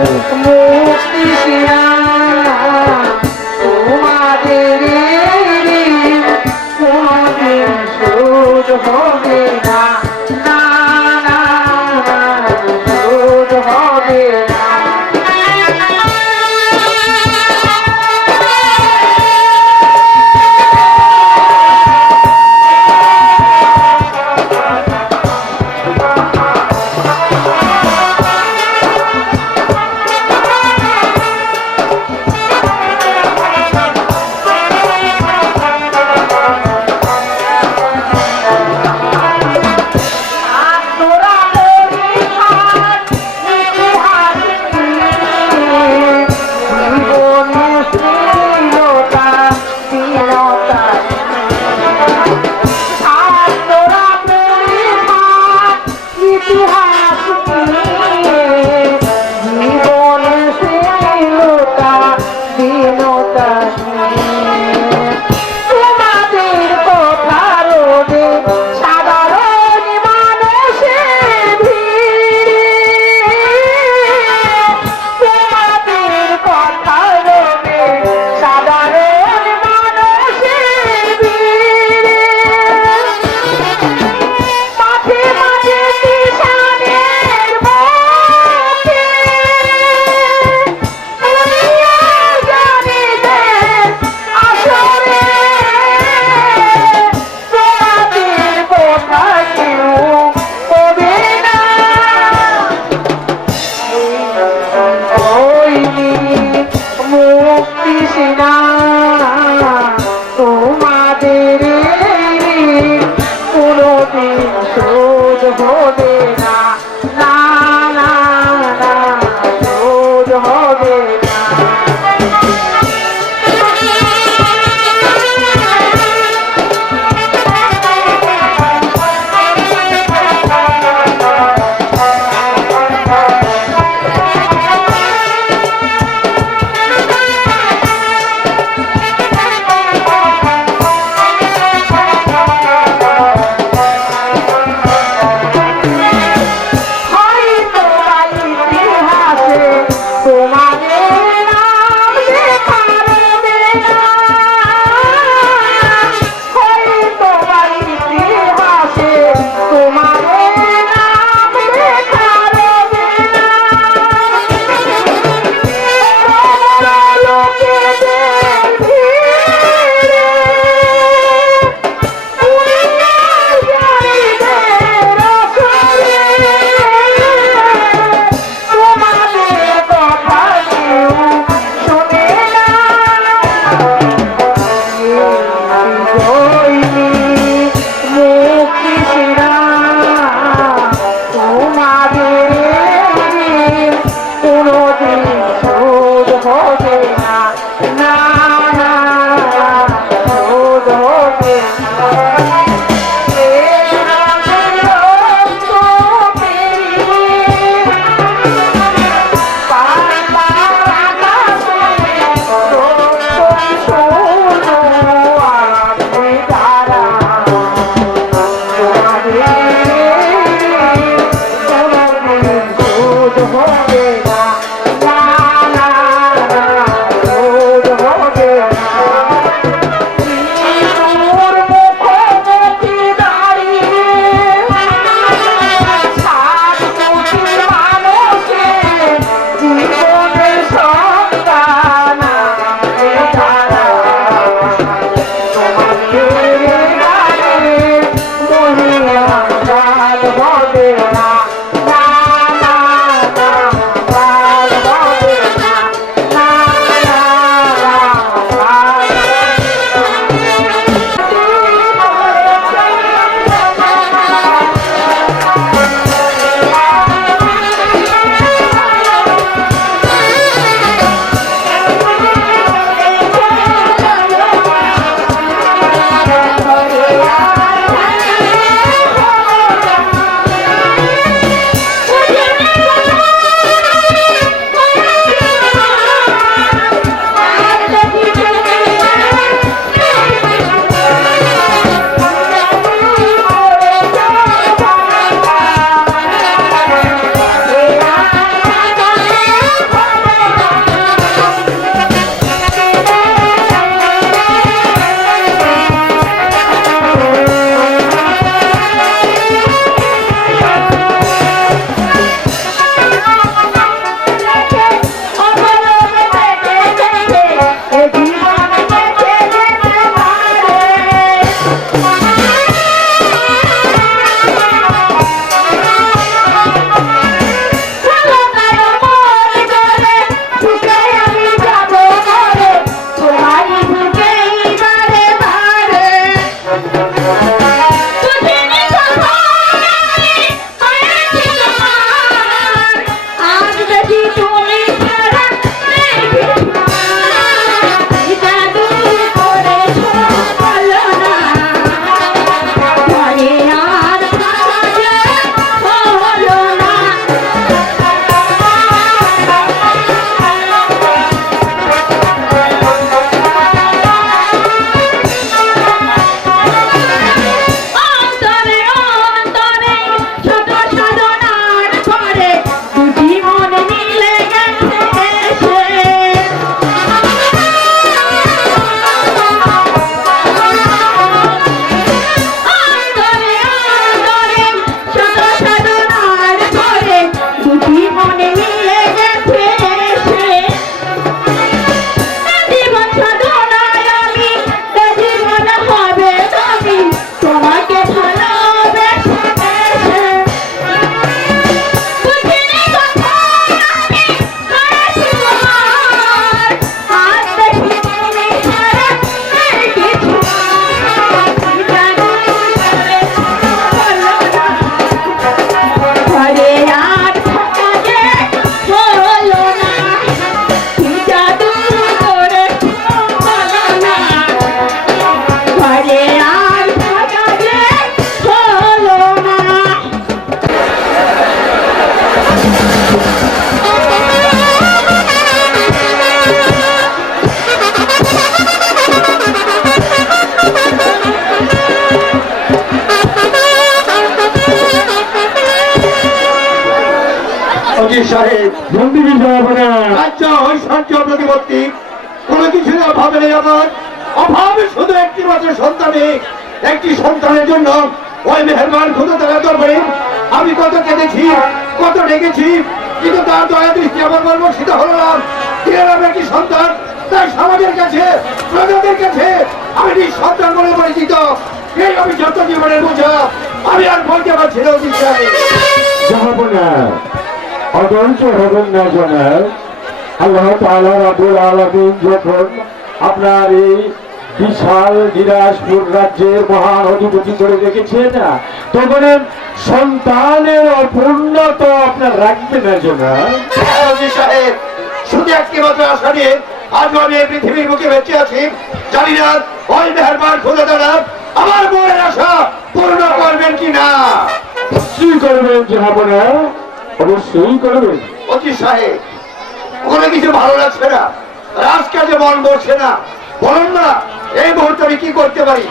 মুখ রাজ্য ঐশ্বর্য প্রতিপত্তি কোনো কিছুর অভাবে নেই আমার। অভাবে শুধু একটি মাত্র সন্তানে একটি সন্তানের জন্য। ওই মেহরবান খুদে তারা দরবারে আমি কত কেঁদেছি কত ডেকেছি কিন্তু তার দয়া দৃষ্টি আমার মর্মসিত হলো না। একটি সন্তান? তাই সমাজের কাছে প্রজাদের কাছে আমি নিঃসন্তান বলে পরিচিত। এই যত জীবনের বোঝা আমি আর বলতে পারছি না অভিশাপে জাহাবনা অধৈর্য হবেন না জনাব আল্লাহ তাআলা রাব্বুল আলামিন যখন আপনার এই বিশাল দিনাজপুর রাজ্যের মহান অধিপতি করে রেখেছেন না তখন সন্তানের অপূর্ণত আপনার রাখবেন না জনাব। সাহেব শুধু একটি মাত্র আশা নিয়ে আজ আমি এই পৃথিবীর বুকে বেঁচে আছি। জানি না ওই মেহরবান খুলে দাঁড়া আমার মনের আশা পূর্ণ করবেন কি না করবেন জাহাবনা অবশ্যই করবেন অতি সাহেব কোনো কিছু ভালো লাগছে না। রাজকাজে মন বসছে না। বলুন না এই মুহূর্তে আমি কি করতে পারি?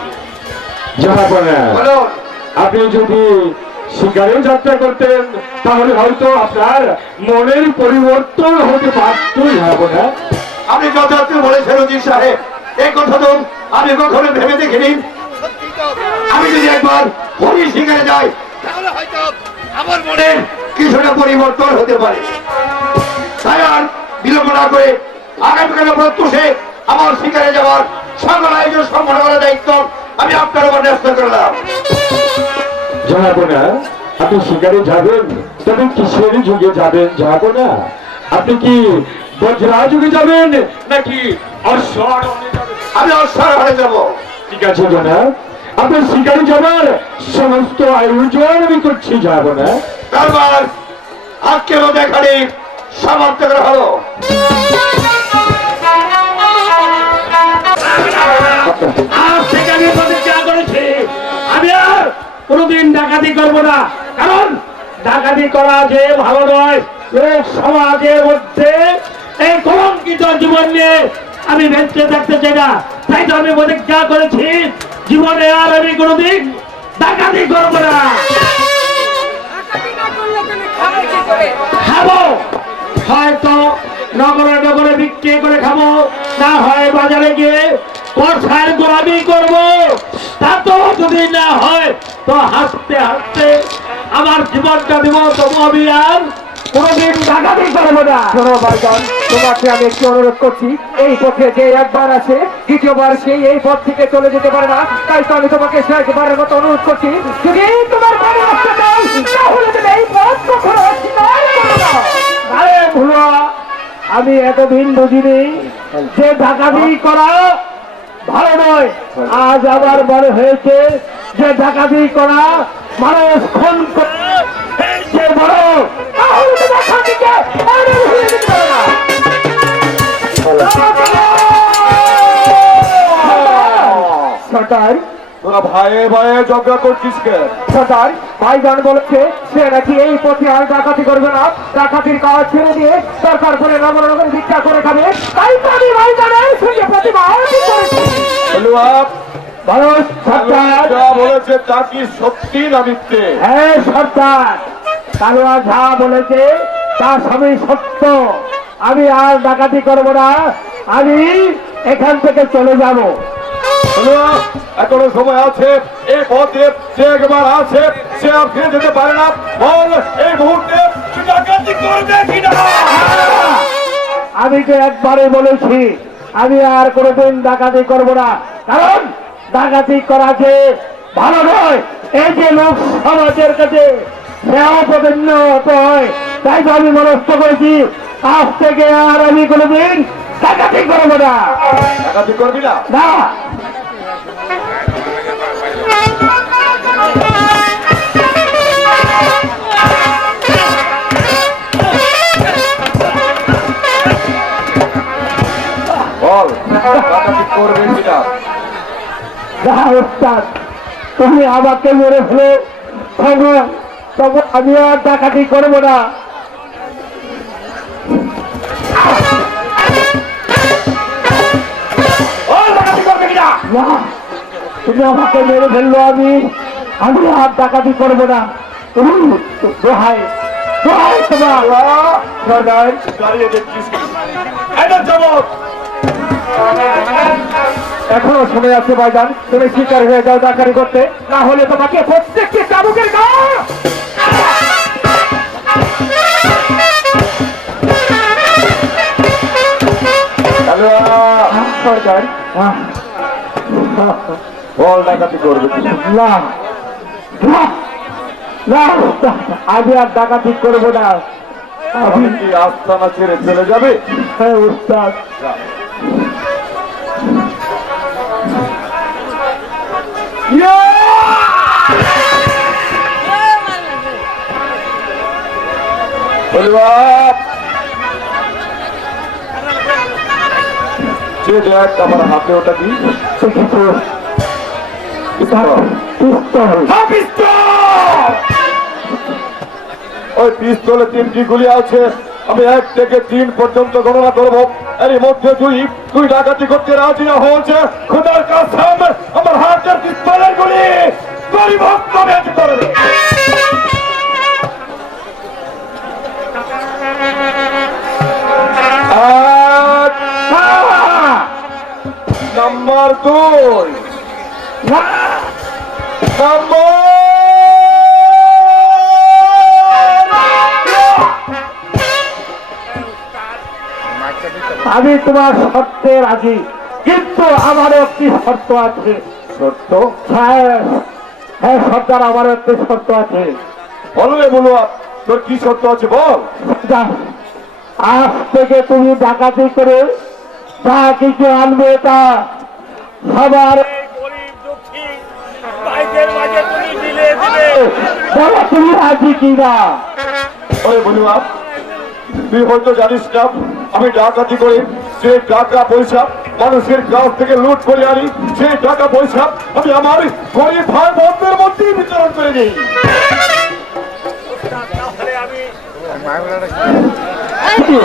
আপনি যদি শিকারে যাত্রা করতেন তাহলে হয়তো আপনার মনের পরিবর্তন হতে পারতই হবে না আপনি যথার্থ বলেছেন অজিত সাহেব। এই কথা তো আমি কখনো ভেবে দেখিনি। আমি যদি একবার হরি শিকারে যাই তাহলে হয়তো আমার মনে কিছুটা পরিবর্তন হতে পারে? তাই আর বিলম্ব না করে আগামীকাল প্রত্যুষে আমার শিকারে যাওয়ার সকল আয়োজন সম্পন্ন করার দায়িত্ব আমি আপনার উপর ন্যস্ত করলাম। জানাব না আপনি শিকারে যাবেন তবে কিসের যুগে যাবেন যাব না আপনি কি বজ্রা যুগে যাবেন নাকি আমি অশ্বর যাব। ঠিক আছে জানা আপনার শিকারে যাবার সমস্ত আয়োজন আমি করছি যাব না তারপর আজকেরও দেখানি সমাপ্ত করা হলো। আমি কোনোদিন ডাকাতি করব না। কারণ ডাকাতি করা যে ভালো নয়, লোক সমাজের মধ্যে এই কলঙ্কিত জীবন নিয়ে আমি বেঁচে থাকতে চাই না। তাই তো আমি প্রতিজ্ঞা করেছি, জীবনে আর আমি কোনোদিন ডাকাতি করব না। খাবে। হয়তো নগরে নগরে বিক্রি করে খাব, না হয় বাজারে গিয়ে বর্ষার গোলামি করব। তা যদি না হয়, তো হাসতে হাসতে আমার জীবনটা দিব তবু কোনোদিন তোমাকে আমি একটু অনুরোধ করছি, এই পথে যে একবার আছে, দ্বিতীয়বার এই পথ থেকে চলে যেতে পারে না। তাই তো আমি তোমাকে মতো অনুরোধ করছি, যদি তোমার মনে আসতে চাও আমি এতদিন বুঝিনি যে ডাকাতি করা ভালো নয়। আজ আবার মনে হয়েছে যে ডাকাতি করা মানুষ খুন করে। বড় তাহলে তোরা ভাইয়ে ভাইয়ে ঝগড়া করছিস কে? সর্দার ভাইজান বলেছে সে নাকি এই পথে আর ডাকাতি করবে না। ডাকাতির কাজ ছেড়ে দিয়ে দরকার করে ভিক্ষা করে খাবে। তাই তো আমি ভাইজানের সঙ্গে প্রতিবাদ করেছি। মানুষ সরকার যা বলেছে তা কি সত্যি না মিথ্যে? হ্যাঁ সরকার কালোয়া যা বলেছে তা সবই সত্য। আমি আর ডাকাতি করব না। আমি এখান থেকে চলে যাব। এখনও সময় আছে এই পথে যে একবার আছে সে আর ফিরে যেতে পারে না। বল এই মুহূর্তে আমি তো একবারে বলেছি আমি আর কোনোদিন ডাকাতি করব না। কারণ ডাকাতি করা যে ভালো নয় এই যে লোক সমাজের কাছে হতে হয় তাই তো আমি মনস্থ করেছি আজ থেকে আর আমি কোনোদিন ডাকাতি করব না। ডাকাতি করবি না। তুমি আমাকে মেরে ফেলো। তবু আমি আর ডাকাতি করব না। না তুমি আমাকে মেরে ফেলল আমি। আমি আর ডাকাতি করব না। তুমি দোহাই দোহাই তোমার। এখনও আছে ভাইজান তুমি শিকার হয়ে যাও ডাকারি করতে। না হলে তোমাকে প্রত্যেককে চাবুকের গা। সরকার। আহ, বল ডাকাতি করবে না। না, না, আমি আর ডাকাতি করব না। আমি কি আস্তানা ছেড়ে চলে যাবে? হ্যাঁ উস্তাদ। পরিবার যে দেখ আমার হাতে ওটা কি পিস্তল। ওই পিস্তলে তিনটি গুলি আছে। আমি এক থেকে তিন পর্যন্ত গণনা করব। এর মধ্যে তুই তুই ডাকাতি করতে রাজি না হয়েছে। খোদার কাছাম আমার হাতের পিস্তলের গুলি গরিব ভক্ত নাম্বার দুই। আমি তোমার শর্তে রাজি কিন্তু আমার একটি শর্ত আছে। সত্য হ্যাঁ হ্যাঁ সর্দার আমার একটি শর্ত আছে। বলবে বলো তোর কি শর্ত আছে বল। আজ থেকে তুমি ডাকাতি করে যা কিছু আনবে তা সবার তুমি রাজি কিনা? ওরে তুই হয়তো জানিস না আমি ডাকাতি করি যে টাকা পয়সা মানুষের কাছ থেকে লুট করে আনি সেই টাকা পয়সা আমি আমার গরিব ভাই বোনদের মধ্যেই বিতরণ করে দিই। আমি